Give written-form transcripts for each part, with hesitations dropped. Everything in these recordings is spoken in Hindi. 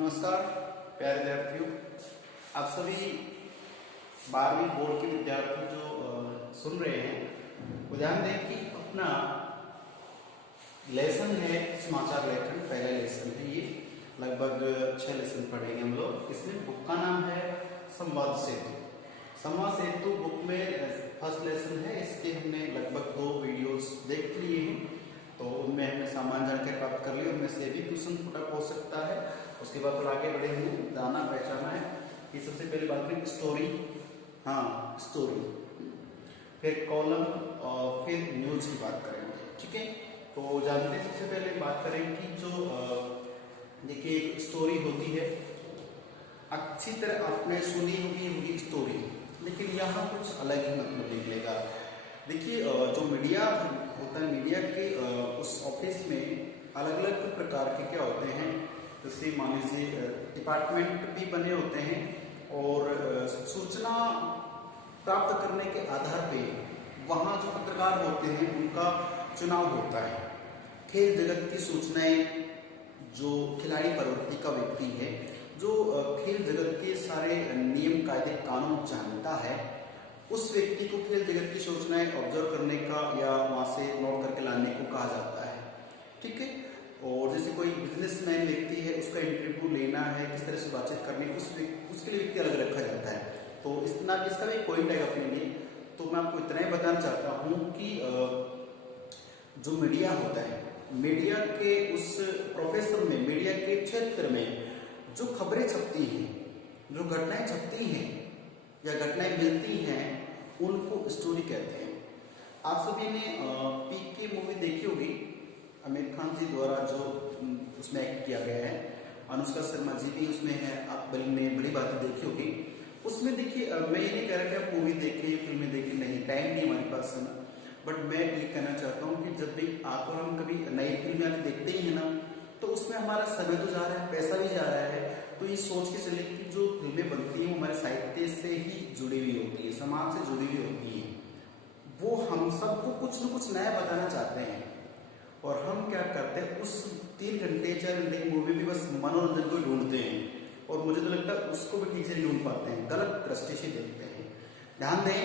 नमस्कार प्यारे विद्यार्थियों, आप सभी 12वीं बोर्ड के विद्यार्थी जो सुन रहे हैं वो ध्यान दें कि अपना लेसन है समाचार लेखन। पहला लेसन है ये, लगभग 6 लेसन पढ़ेंगे हम लोग। इसमें बुक का नाम है संवाद सेतु। संवाद सेतु बुक में फर्स्ट लेसन है। इसके हमने लगभग 2 वीडियोस देख लिए हैं, तो उनमें हमने सामान्य जानकारी प्राप्त कर ली। उनमें से भी क्वेश्चन पुटअप हो सकता है। उसके बाद फिर आगे बढ़े हुए दाना पहचाना है कि सबसे पहले बात करें स्टोरी, स्टोरी, फिर कॉलम और फिर न्यूज की बात करेंगे। ठीक है, तो जानते हैं सबसे पहले बात करें कि जो देखिए एक स्टोरी होती है, अच्छी तरह आपने सुनी होगी स्टोरी, लेकिन यहाँ कुछ अलग ही मतलब निकलेगा। देखिए जो मीडिया होता है, मीडिया के उस ऑफिस में अलग अलग प्रकार के क्या होते हैं, जैसे मान लीजिए डिपार्टमेंट भी बने होते हैं और सूचना प्राप्त करने के आधार पे वहाँ जो पत्रकार होते हैं उनका चुनाव होता है। खेल जगत की सूचनाएं, जो खिलाड़ी प्रवृत्ति का व्यक्ति है, जो खेल जगत के सारे नियम कायदे कानून जानता है, उस व्यक्ति को खेल जगत की सूचनाएं ऑब्जर्व करने का या वहां से नोट करके लाने को कहा जाता है। ठीक है, और जैसे कोई बिजनेसमैन व्यक्ति है, उसका इंटरव्यू लेना है, किस तरह से बातचीत करनी है, उसके लिए व्यक्ति अलग रखा जाता है। तो इसका भी एक पॉइंट है अपने लिए। तो मैं आपको इतना ही बताना चाहता हूँ कि जो मीडिया होता है, मीडिया के उस प्रोफेशन में, मीडिया के क्षेत्र में जो खबरें छपती हैं, जो घटनाएं छपती हैं या घटनाएं मिलती हैं, उनको स्टोरी कहते हैं। आप सभी ने पीके मूवी देखी होगी, आमिर खान जी द्वारा जो उसमें एक्ट किया गया है, अनुष्का शर्मा जी भी उसमें है, आप ने बड़ी बातें देखी होगी। उसमें देखिए मैं ये नहीं कह रहा कि आप मूवी देखें, फिल्में देखें, नहीं, टाइम नहीं हमारे पास है ना, बट मैं ये कहना चाहता हूँ कि जब भी आप और हम कभी नई फिल्में आके देखते ही है ना, तो उसमें हमारा समय तो जा रहा है, पैसा भी जा रहा है। तो ये सोच के चले कि जो फिल्में बनती हैं वो हमारे साहित्य से ही जुड़ी हुई होती है, समाज से जुड़ी हुई होती है, वो हम सबको कुछ न कुछ नया बताना चाहते हैं। और हम क्या करते हैं, उस 3 घंटे 4 घंटे की मूवी में बस मनोरंजन को ढूंढते हैं, और मुझे तो लगता है उसको भी ठीक से ढूंढ पाते हैं, गलत दृष्टि से देखते हैं। ध्यान दें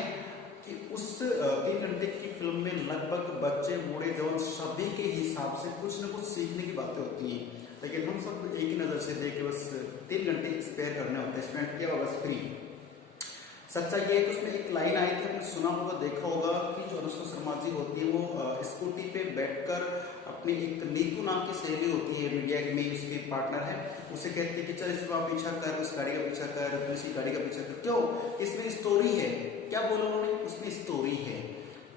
कि उस 3 घंटे की फिल्म में लगभग बच्चे, बूढ़े, जवान सभी के हिसाब से कुछ न कुछ सीखने की बातें होती हैं, लेकिन हम सब एक ही नजर से देख के बस 3 घंटे स्पेयर करने होते हैं, स्पेंड किया बस फ्री। सच्चा ये है कि उसमें एक लाइन आई थी, आपने सुना होगा, देखा होगा कि जो अनुष्का शर्मा जी होती है वो स्कूटी पे बैठकर अपनी एक नीतू नाम की सहेली होती है, मीडिया में उसके पार्टनर है, उसे कहती है कि चल इसका पीछा कर, उस गाड़ी का पीछा कर, उसी गाड़ी का पीछा कर। क्यों? इसमें स्टोरी है। क्या बोला उन्होंने? उसमें स्टोरी है।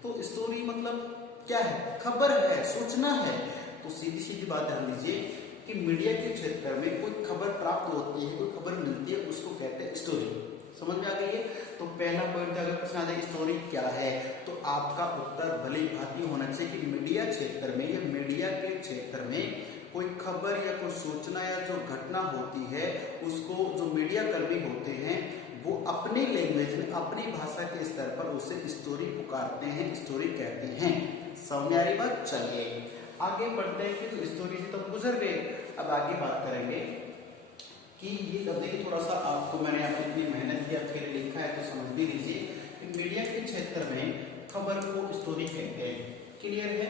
तो स्टोरी मतलब क्या है? खबर है, सूचना है। तो सीधी सीधी बात ध्यान दीजिए कि मीडिया के क्षेत्र में कोई खबर प्राप्त होती है, कोई खबर मिलती है, उसको कहते हैं स्टोरी। समझ में आ गई है? तो पहला पॉइंट अगर प्रश्न आ जाए स्टोरी क्या है, तो आपका उत्तर भली भांति होना चाहिए कि मीडिया क्षेत्र में या मीडिया के क्षेत्र में कोई खबर या कोई सूचना या जो घटना होती है, उसको जो मीडिया कर्मी होते हैं वो अपनी लैंग्वेज में, अपनी भाषा के स्तर पर उसे स्टोरी पुकारते हैं, स्टोरी कहते हैं। समझ में आ रही बात? चलिए आगे बढ़ते हैं। कि तो स्टोरी से तो गुजर गए, अब आगे बात करेंगे कि ये देखिए थोड़ा सा आपको मैंने अपनी मेहनत की आपके लिए लिखा है, तो समझ भी लीजिए कि मीडिया के क्षेत्र में खबर को स्टोरी कहते हैं। क्लियर है?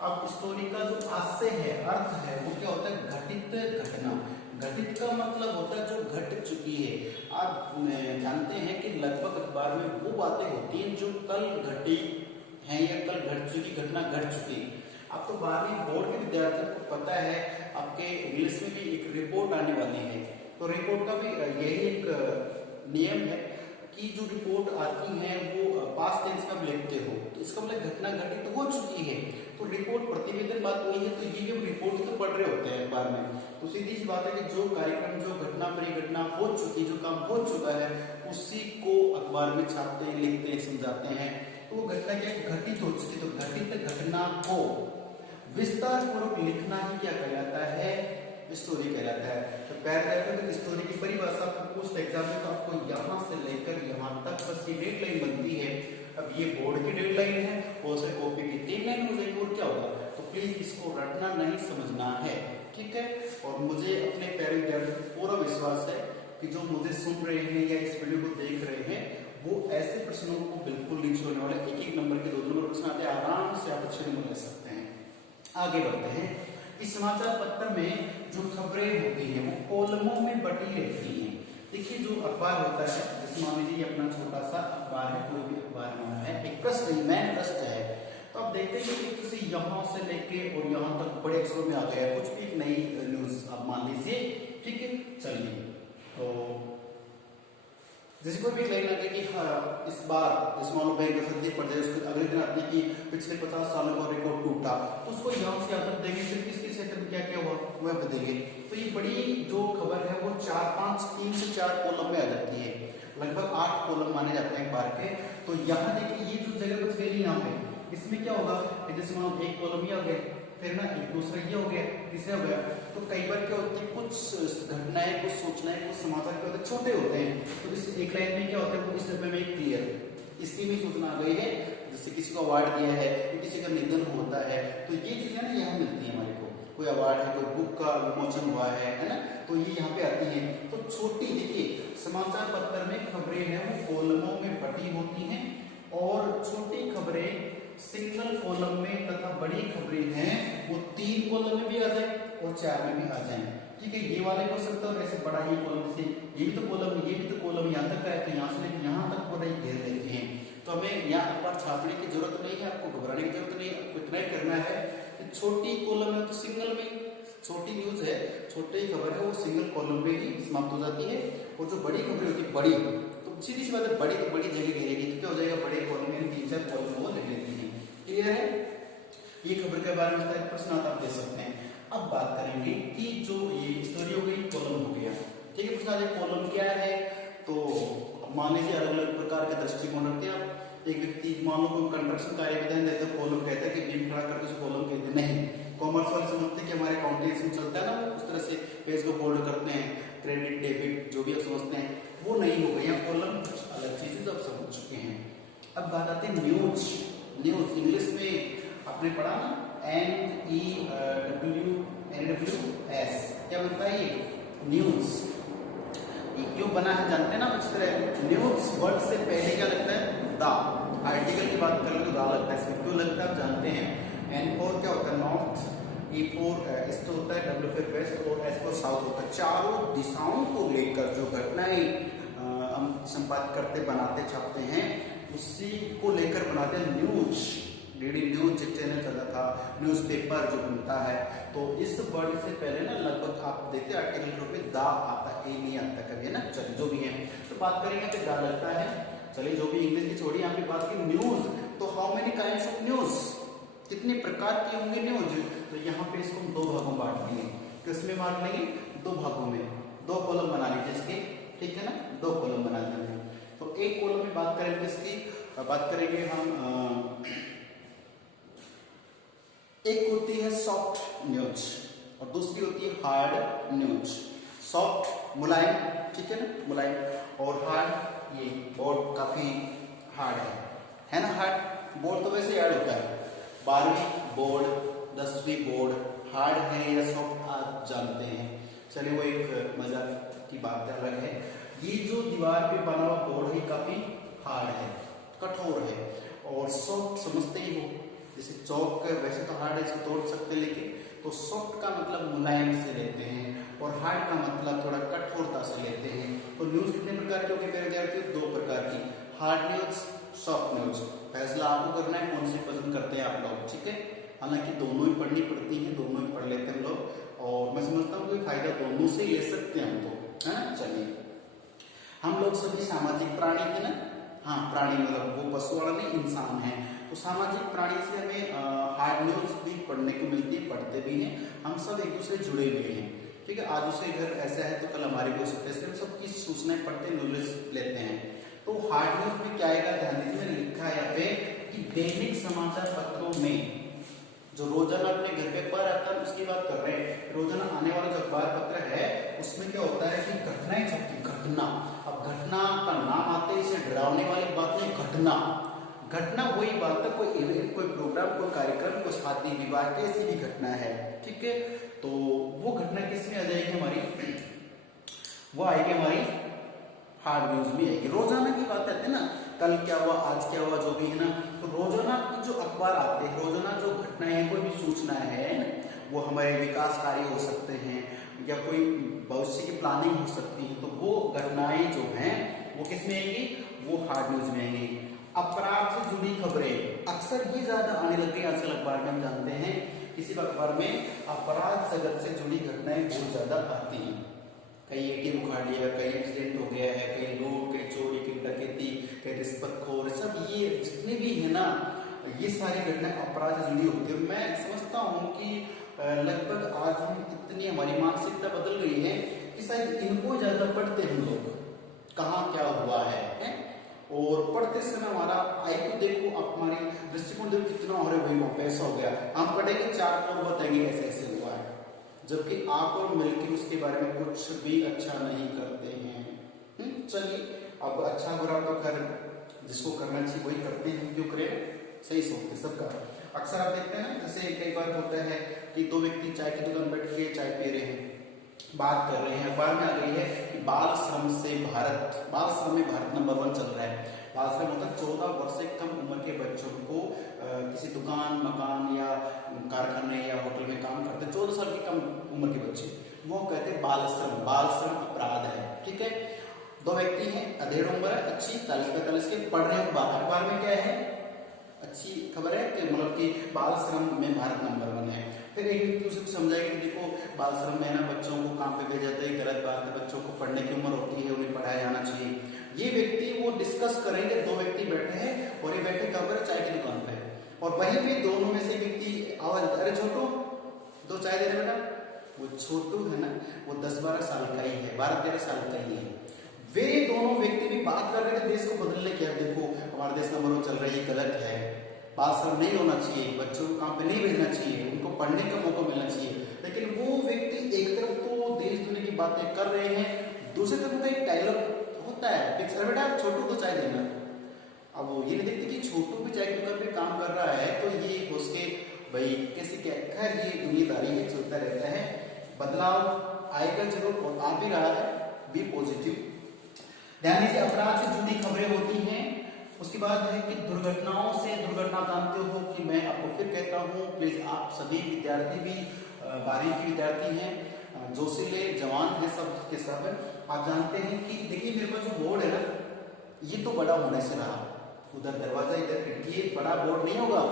अब स्टोरी का जो आशय है, अर्थ है, वो क्या होता है? घटित घटना। घटित का मतलब होता है जो घट चुकी है। आप जानते हैं कि लगभग अखबार में वो बातें होती हैं जो कल घटी हैं या कल घट चुकी घटना घट चुकी। अब तो 12वीं बोर्ड के विद्यार्थियों को पता है, आपके इंग्लिश में भी एक रिपोर्ट आने वाली है, तो रिपोर्ट का भी यही एक नियम है कि जो रिपोर्ट आती है वो पास्ट टेंस में लिखते हो, तो इसका मतलब घटना घटित हो चुकी है। तो रिपोर्ट प्रतिवेदन बात वही है, तो ये जो रिपोर्ट तो पढ़ रहे होते हैं अखबार में, तो सीधी सी बात है कि जो कार्यक्रम, जो घटना परिघटना हो चुकी, जो काम हो चुका है, उसी को अखबार में छापते हैं, लिखते हैं, समझाते हैं। तो वो घटना क्या घटित हो चुकी, तो घटित घटना को विस्तार पूर्वक लिखना ही क्या कहलाता है? स्टोरी कहलाता है। तो पैराग्राफ स्टोरी की परिभाषा पोस्ट एग्जाम में तो आपको यहाँ से लेकर यहाँ तक बस ये डेडलाइन बनती है। अब ये बोर्ड की डेडलाइन है, और से कॉपी की 3 लाइन हो जाएगी, और क्या होगा? तो प्लीज इसको रटना नहीं, समझना है। ठीक है। और मुझे अपने प्यारे विद्यार्थियों पर पूरा विश्वास है कि जो मुझे सुन रहे हैं या इस वीडियो को देख रहे हैं वो ऐसे प्रश्नों को बिल्कुल नहीं छोड़ने वाले। एक एक नंबर के 2 नंबर प्रश्न आते हैं, आराम से आप अच्छे नंबर ले सकते हैं। आगे बढ़ते हैं। इस समाचार पत्र में जो खबरें होती हैं वो कॉलमों में बटी रहती हैं। देखिए जो अखबार होता है, जैसे मान लीजिए अपना छोटा सा अखबार है, कोई भी अखबार नाम है, एक पृष्ठ मैन पृष्ठ है, तो आप देखते हैं कि किसी यहाँ से लेके और यहाँ तक बड़े अक्षरों में आ गया, कुछ भी एक नई न्यूज आप मान लीजिए, ठीक है। चलिए तो जैसे कोई भी लाइन लगे कि इस बार जिस मान लो बैंक संधि पड़ जाए, उसके अगले दिन आते हैं कि पिछले 50 सालों का रिकॉर्ड टूटा, तो उसको यहाँ से यहाँ तक देंगे, फिर किसके क्षेत्र में क्या क्या हुआ वह बदलेंगे। तो ये बड़ी जो खबर है वो 3 से 4 कॉलम में आ जाती है, लगभग 8 कॉलम माने जाते हैं बार के। तो यहाँ देखिए ये जो जगह बच गई यहाँ पे, इसमें क्या होगा, जैसे मान लो एक कॉलम ये हो गया, फिर ना एक दूसरा ये हो गया, तीसरा हो गया। तो कई बार क्या होती है, कुछ घटनाएं, कुछ सूचनाएं, कुछ समाचार क्या होते हैं, छोटे होते हैं, तो इस एक लाइन में क्या होता है, वो इस डब्बे में क्लियर इसकी भी सूचना आ गई है, जैसे किसी को अवार्ड दिया है, किसी का निधन होता है, तो ये चीजें ना यहाँ मिलती है हमारे को। कोई अवार्ड है, कोई बुक का विमोचन हुआ है ना, तो ये यहाँ पे आती है। तो छोटी देखिए समाचार पत्र में खबरें हैं वो कॉलमों में बटी होती हैं, और छोटी खबरें सिंगल कॉलम में तथा बड़ी खबरें हैं वो 3 कॉलम में भी आ जाए और 4 में भी आ जाए, ठीक है। ये वाले हो सकता है ऐसे बड़ा ही कॉलम से, ये भी तो कॉलम है, ये भी तो कॉलम यहाँ तक का है, तो यहाँ से लेकर यहाँ तक पूरा ही घेर लेते हैं। तो हमें यहाँ अखबार छापने की जरूरत नहीं है, आपको घबराने की जरूरत नहीं है। आपको इतना ही करना है कि छोटी कॉलम है तो सिंगल में, छोटी न्यूज है, छोटी खबर है, वो सिंगल कॉलम में ही समाप्त हो जाती है। और जो बड़ी खबरें होती है, बड़ी तो सीधी सी बात है, बड़ी तो बड़ी जगह घेरेगी, तो क्या हो जाएगा, बड़े कॉलम में 3-4 कॉलम वो लिख लेती है। क्लियर है। ये खबर के बारे में प्रश्न आप दे सकते हैं। अब बात करेंगे कि जो ये स्टोरी हो गई, कॉलम हो गया, ठीक है। प्रश्न कॉलम क्या है, तो मान लीजिए अलग अलग प्रकार के दृष्टिकोण रखते हैं आप। एक व्यक्ति मान लो कोई कंस्ट्रक्शन कार्य में ध्यान देता है, कॉलम कहता है कि बीम खड़ा करके उसको कॉलम कहते हैं। नहीं, कॉमर्स वाले समझते हैं कि हमारे अकाउंटेंसी चलता है ना, उस तरह से पेज को फोल्ड करते हैं, क्रेडिट डेबिट जो भी आप समझते हैं, वो नहीं हो गया। कॉलम कुछ अलग चीजें आप समझ चुके हैं। अब बात आती है न्यूज। न्यूज इंग्लिश में आपने पढ़ा ना, NEWS, क्या बनता है ये, न्यूज। ये क्यों बना है जानते हैं ना अच्छी तरह। न्यूज वर्ड से पहले क्या लगता है, द। आर्टिकल की बात कर लो तो दा लगता है, इसमें क्यों लगता है आप जानते हैं। N फॉर क्या होता है, नॉर्थ, E फॉर ईस्ट होता है, W फॉर वेस्ट और S फॉर साउथ होता है। चारों दिशाओं को लेकर जो घटनाएं हम संपादित करते, बनाते, छापते हैं, उसी को लेकर बनाते हैं न्यूज। डीडी न्यूज चैनल चला था, न्यूज़पेपर जो बनता है, तो इस वर्ड से पहले ना लगभग आप देखते हैं आर्टिकल के रूप में दा आता है, ए नहीं आता कभी, है ना। चलिए जो भी है तो बात करेंगे तो दा लगता है। चलिए जो भी इंग्लिश की छोड़ी, यहाँ पे बात की न्यूज, तो how many kinds of news, कितने प्रकार के होंगे न्यूज। तो यहाँ पे इसको हम 2 भागों में बांट देंगे। किसमें बांट लेंगे, 2 भागों में, 2 कॉलम बना लीजिए इसके, ठीक है ना, 2 कॉलम बना देंगे। तो एक कॉलम में बात करेंगे इसकी, बात करेंगे हम, एक होती है सॉफ्ट न्यूज और दूसरी होती है हार्ड न्यूज। सॉफ्ट मुलायम, ठीक है ना, मुलायम, और हार्ड ये बोर्ड काफी हार्ड है ना। हार्ड बोर्ड तो वैसे हार्ड होता है, 12वीं बोर्ड, 10वीं बोर्ड हार्ड है या सॉफ्ट आप जानते हैं। चलिए वो एक मजाक की बात अलग है। ये जो दीवार पे बना हुआ बोर्ड है काफी हार्ड है, कठोर है, और सॉफ्ट समझते ही हो, जैसे चौक वैसे तो हार्ड है, इसे तोड़ सकते, लेकिन तो सॉफ्ट का मतलब मुलायम से लेते हैं और हार्ड का मतलब थोड़ा कठोरता से लेते हैं। तो न्यूज कितने प्रकार की होगी मेरे विद्यार्थियों, 2 प्रकार की, हार्ड न्यूज, सॉफ्ट न्यूज। फैसला आपको करना है कौन सी पसंद करते हैं आप लोग, ठीक है। हालांकि दोनों ही पढ़नी पड़ती है, दोनों ही पढ़ लेते हैं लोग, और मैं समझता हूँ कि फायदा दोनों से ले सकते हैं हम तो, है ना। चलिए, हम लोग सभी सामाजिक प्राणी है ना, हाँ प्राणी मतलब वो पशु वाला नहीं, इंसान है। तो सामाजिक प्राणी से हमें हार्ड न्यूज भी पढ़ने को मिलती है, पढ़ते भी हैं, हम सब एक दूसरे जुड़े हुए हैं, ठीक है। आज उसके घर ऐसा है तो कल हमारी हो सकता है, हम सबकी सूचनाएं पढ़ते, नॉलेज लेते हैं। तो हार्ड न्यूज में क्या आएगा, ध्यान दीजिए, मैंने लिखा है यहाँ पे कि दैनिक समाचार पत्रों में जो रोजाना अपने घर पे अखबार आता है उसकी बात कर रहे हैं। रोजाना आने वाला जो अखबार पत्र है उसमें क्या होता है कि घटनाएं छपती, घटना। अब घटना का नाम आते ही इसे डरावने वाली बात नहीं, घटना, घटना वही बात है, कोई इवेंट, कोई प्रोग्राम, कोई कार्यक्रम, कोई शादी विवाह, कैसी भी घटना है, ठीक है। तो वो घटना किस में आ जाएगी हमारी, वो आएगी हमारी हार्ड न्यूज में आएगी। रोजाना की बात आती है ना, कल क्या हुआ, आज क्या हुआ, जो भी है ना, तो रोजाना जो अखबार आते हैं, रोजाना जो घटनाएं, कोई भी सूचना है, वो हमारे विकास कार्य हो सकते हैं या कोई भविष्य की प्लानिंग हो सकती है, तो वो घटनाएं जो हैं वो किस में आएंगी, वो हार्ड न्यूज में आएंगी। अपराध से जुड़ी खबरें अक्सर ये ज्यादा आने लग गई आजकल अखबार में, हम जानते हैं किसी अखबार में अपराध जगत से जुड़ी घटनाएं बहुत ज्यादा आती हैं। कहीं एटीएम उखाड़ लिया, कहीं एक्सीडेंट हो गया है, कहीं लूट, कहीं चोरी, कहीं डकैती, कहीं रिश्वतखोर, सब ये जितने भी है ना, ये सारी घटनाएं अपराध से जुड़ी होती है। मैं समझता हूँ कि लगभग आज हम इतनी, हमारी मानसिकता बदल गई है कि शायद इनको ज्यादा पढ़ते हैं लोग, कहाँ क्या हुआ है? और पढ़ते समय हमारा आई तो देखो, आप हमारी दृष्टिकोण देखो कितना हो रहा है, भाई पैसा हो गया, हम पढ़ेंगे 4 और बताएंगे कैसे कैसे हुआ है, जबकि आप और मिलकर उसके बारे में कुछ भी अच्छा नहीं करते हैं। चलिए, अब अच्छा बुरा तो कर, जिसको करना चाहिए वही करते हैं, क्यों करें, सही सोचते सबका। अक्सर आप देखते हैं ना, जैसे कई बार होता है कि 2 व्यक्ति चाय की दुकान बैठ के चाय पी रहे हैं, बात कर रहे हैं, अखबार में आ गई है कि बाल श्रम से बाल श्रम में भारत नंबर 1 चल रहा है। बाल श्रम होता है 14 वर्ष से कम उम्र के बच्चों को किसी दुकान, मकान या कारखाने या होटल में काम करते हैं, 14 साल की कम उम्र के बच्चे, वो कहते हैं बाल श्रम अपराध है, ठीक है। 2 व्यक्ति हैं, अधेड़ उम्र है, अच्छी 40-45 के, पढ़ रहे हैं अखबार में क्या है, अच्छी खबर है कि मतलब कि बाल श्रम में भारत नंबर 1 है। फिर एक व्यक्ति उसे समझाएगा कि देखो, बाल श्रम में ना बच्चों को काम पे भेजा जाता है, गलत बात है, बच्चों को पढ़ने की उम्र होती है, उन्हें पढ़ाया जाना चाहिए। ये व्यक्ति वो डिस्कस करेंगे, 2 व्यक्ति बैठे हैं और ये बैठे कहाँ पर, चाय की दुकान पे, और वहीं पे दोनों में से व्यक्ति आवाज, अरे छोटू 2 चाय दे रहे बेटा। वो छोटू है ना, वो 10-12 साल का ही है, 12-13 साल का ही है। वे दोनों व्यक्ति भी बात कर रहे थे देश को बदलने की, देखो हमारा देश नंबर 1 चल रहा है, गलत है, बाल श्रम नहीं होना चाहिए, बच्चों को काम पे नहीं भेजना चाहिए, उनको पढ़ने का मौका मिलना चाहिए। लेकिन वो व्यक्ति एक तरफ तो देश दुनिया की बातें कर रहे हैं, दूसरी तरफ का एक डायलॉग होता है, बेटा छोटू को चाय देना। अब वो ये नहीं देखते कि छोटू भी चाय की दुकान पे काम कर रहा है, तो ये उसके भाई कैसे क्या, खैर ये दुनियादारी है, चलता रहता है, बदलाव आएगा जरूर और आ भी रहा है, बी पॉजिटिव। ध्यान दीजिए, अपराध से जुड़ी खबरें होती हैं। उसके बाद है कि दुर्घटनाओं से, दुर्घटना जानते हो कि मैं आपको फिर कहता हूँ, प्लीज आप सभी विद्यार्थी भी 12वीं के विद्यार्थी हैं, जोशीले जवान हैं, सब के सब आप जानते हैं कि देखिए मेरे पास जो बोर्ड है ना, ये तो बड़ा होने से रहा, उधर दरवाजा इधर खिड़की, बड़ा बोर्ड नहीं होगा,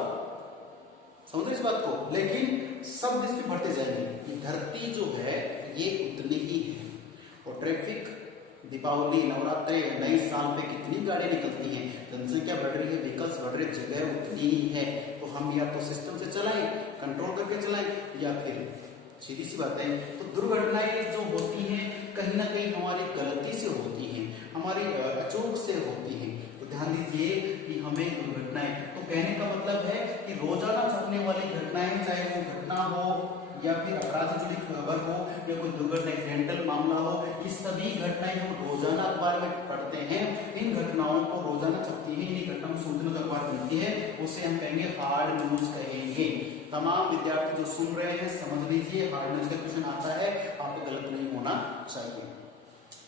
समझो इस बात को, लेकिन सब इस पे बढ़ते जाएंगे। धरती जो है ये उतनी ही है, और ट्रैफिक, दीपावली, नवरात्रि, नए साल पे कितनी गाड़ी निकलती हैं, जनसंख्या बढ़ रही है, व्हीकल्स बढ़ रहे, जगह उतनी ही है, तो हम या तो सिस्टम से चलाएं, कंट्रोल करके चलाएं, या फिर सीधी सी बात है, तो दुर्घटनाएं जो होती हैं कहीं ना कहीं हमारी गलती से होती हैं, हमारी अचूक से होती हैं। तो ध्यान दीजिए कि हमें दुर्घटनाएं, तो कहने का मतलब है कि रोजाना छपने वाली घटनाएं, चाहे वो घटना हो या फिर अपराध से जुड़ी खबर हो या कोई दुर्घटना, एक्सीडेंटल मामला हो, ये सभी घटनाएं हम रोजाना अखबार में पढ़ते हैं, इन घटनाओं को रोजाना छपती है, इन घटनाओं सूचना जो अखबार मिलती है उसे हम कहेंगे हार्ड न्यूज कहेंगे। तमाम विद्यार्थी जो सुन रहे हैं समझ लीजिए, हार्ड न्यूज का क्वेश्चन आता है, आपको गलत नहीं होना चाहिए,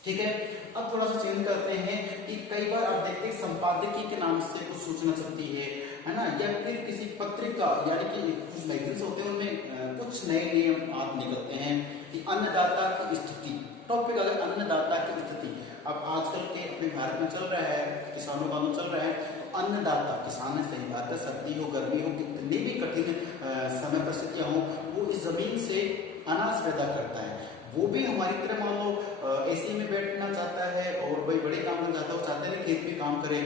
ठीक है। अब थोड़ा सा चेंज करते हैं कि कई बार आप देखते हैं संपादकीय के नाम से कुछ सूचना चलती है ना, या फिर किसी पत्रिका, यानी कि कुछ मैगजीन्स होते हैं, उनमें कुछ नए नियम आप निकलते हैं कि अन्नदाता की स्थिति, टॉपिक अगर अन्नदाता की स्थिति, अब आजकल के अपने भारत में चल रहा है, किसानों का आंदोलन चल रहा है, तो अन्नदाता किसान है, सही बात है, सर्दी हो गर्मी हो कितनी भी कठिन समय परिस्थितियां हो, वो इस जमीन से अनाज पैदा करता है, वो भी हमारी तरह मान लो एसी में बैठना चाहता है और भाई बड़े काम करना चाहता है, वो चाहते हैं खेत में काम करे,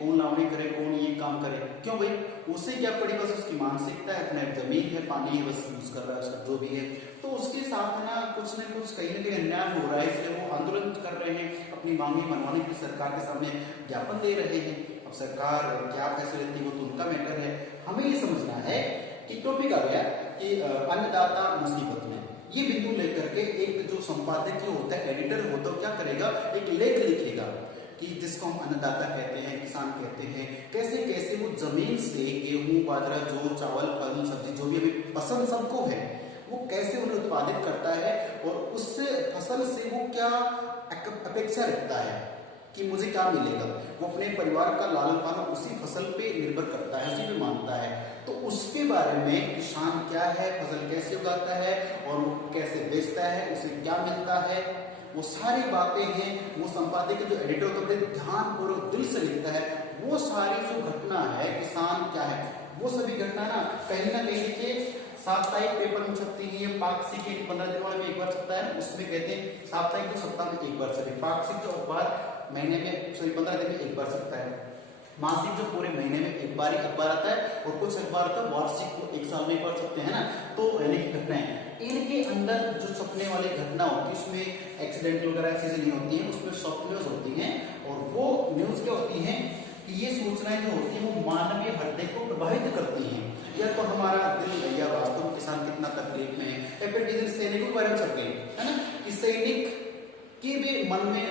कौन लावणी करे, कौन ये काम करे, क्यों भाई, उसे क्या पड़ी, बस उसकी मानसिकता है, अपने जमीन है, पानी है, बस यूज कर रहा है, उसका जो भी है, तो उसके साथ ना कुछ कहीं ना कहीं अन्याय हो रहा है, इसलिए वो आंदोलन कर रहे हैं, अपनी मांगे मनवाने की सरकार के सामने ज्ञापन दे रहे हैं। अब सरकार क्या फैसले लेती है वो तो उनका मैटर है, हमें ये समझना है कि टॉपिक आ गया कि अन्नदाता मुसीबत में, ये बिंदु लेकर के एक जो संपादकीय होता है, एडिटर होता है, क्या करेगा, एक लेख लिखेगा कि जिसको हम अन्नदाता कहते हैं, किसान कहते हैं, कैसे कैसे वो जमीन से गेहूं, बाजरा, जौ, चावल, फल, सब्जी जो भी अभी पसंद सबको है, वो कैसे उन्हें उत्पादित करता है और उस फसल से वो क्या अपेक्षा रखता है कि मुझे क्या मिलेगा। वो अपने परिवार का लालन पालन उसी फसल पे निर्भर करता है, उसी पे मानता है। तो उसके बारे में किसान क्या है, फसल कैसे उगाता है और वो कैसे बेचता है, उसे क्या मिलता है, वो सारी बातें हैं। वो संपादक जो एडिटर होता है बड़े ध्यानपूर्वक दिल से लिखता है। वो सारी जो घटना है, किसान क्या है, वो सभी घटना ना कहीं देखिए साप्ताहिक पेपर में छपती है। पाक्षिक 15 दिन वाले में एक बार छपता है, उसमें कहते हैं साप्ताहिक तो सप्ताह में एक बार छपे, पाक्षिक जो अखबार महीने में 15 दिन में एक बार छपता है, मासिक जो पूरे महीने में एक बार ही अखबार आता है और कुछ अखबार तो वार्षिक एक साल में एक बार छपते हैं ना। तो यानी कि घटनाएं इनके अंदर जो छपने वाली घटना होती है उसमें एक्सीडेंट वगैरह चीजें नहीं होती हैं, उसमें शॉर्ट न्यूज होती हैं। और वो न्यूज क्या होती है कि ये सूचनाएं जो होती है वो मानवीय हृदय को प्रभावित करती हैं। या तो हमारा दिल या वास्तव में किसान कितना तकलीफ में है, या फिर किसी सैनिकों के बारे में छप गई है ना कि सैनिक के भी मन में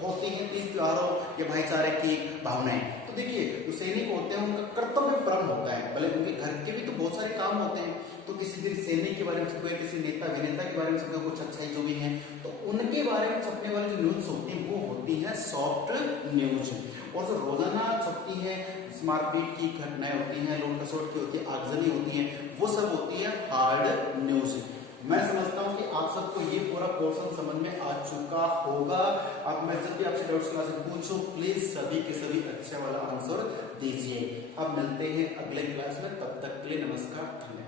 होती है तीज त्योहारों या भाईचारे की भावनाएं। तो देखिए जो सैनिक होते हैं उनका कर्तव्य परम होता है, भले उनके घर के भी तो बहुत सारे काम होते हैं। तो किसी दिन सैनिक के बारे में छपे, किसी नेता विनेता के बारे में छपे, कुछ अच्छाई जो भी है, तो उनके बारे में छपने वाली जो न्यूज होती है वो होती है सॉफ्ट न्यूज। और जो रोजाना छपती है मारपीट की घटनाएं होती हैं, लूट खसोट की होती है, आगजनी होती है, वो सब होती है हार्ड न्यूज। मैं समझता हूँ कि आप सबको ये पूरा पोर्शन समझ में आ चुका होगा। अब मैं जब भी आपसे डाउट्स क्लास में पूछूं प्लीज सभी के सभी अच्छा वाला आंसर दीजिए। अब मिलते हैं अगले क्लास में, तब तक के लिए नमस्कार, धन्यवाद।